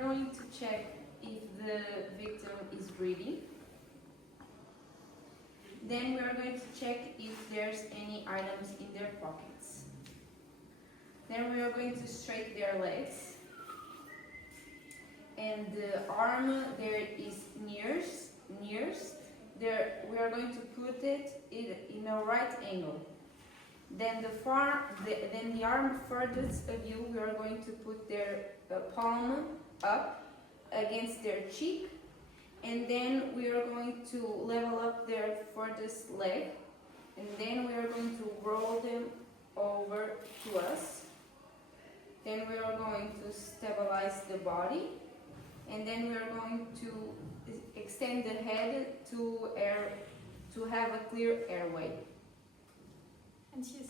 are going to check if the victim is breathing. Then we are going to check if there's any items in their pockets. Then we are going to straighten their legs. And the arm there is nearest. There we are going to put it in a right angle. Then the arm furthest of you, we are going to put their palm up against their cheek, and then we are going to level up their furthest leg, and then we are going to roll them over to us. Then we are going to stabilize the body, and then we are going to extend the head to have a clear airway. And she's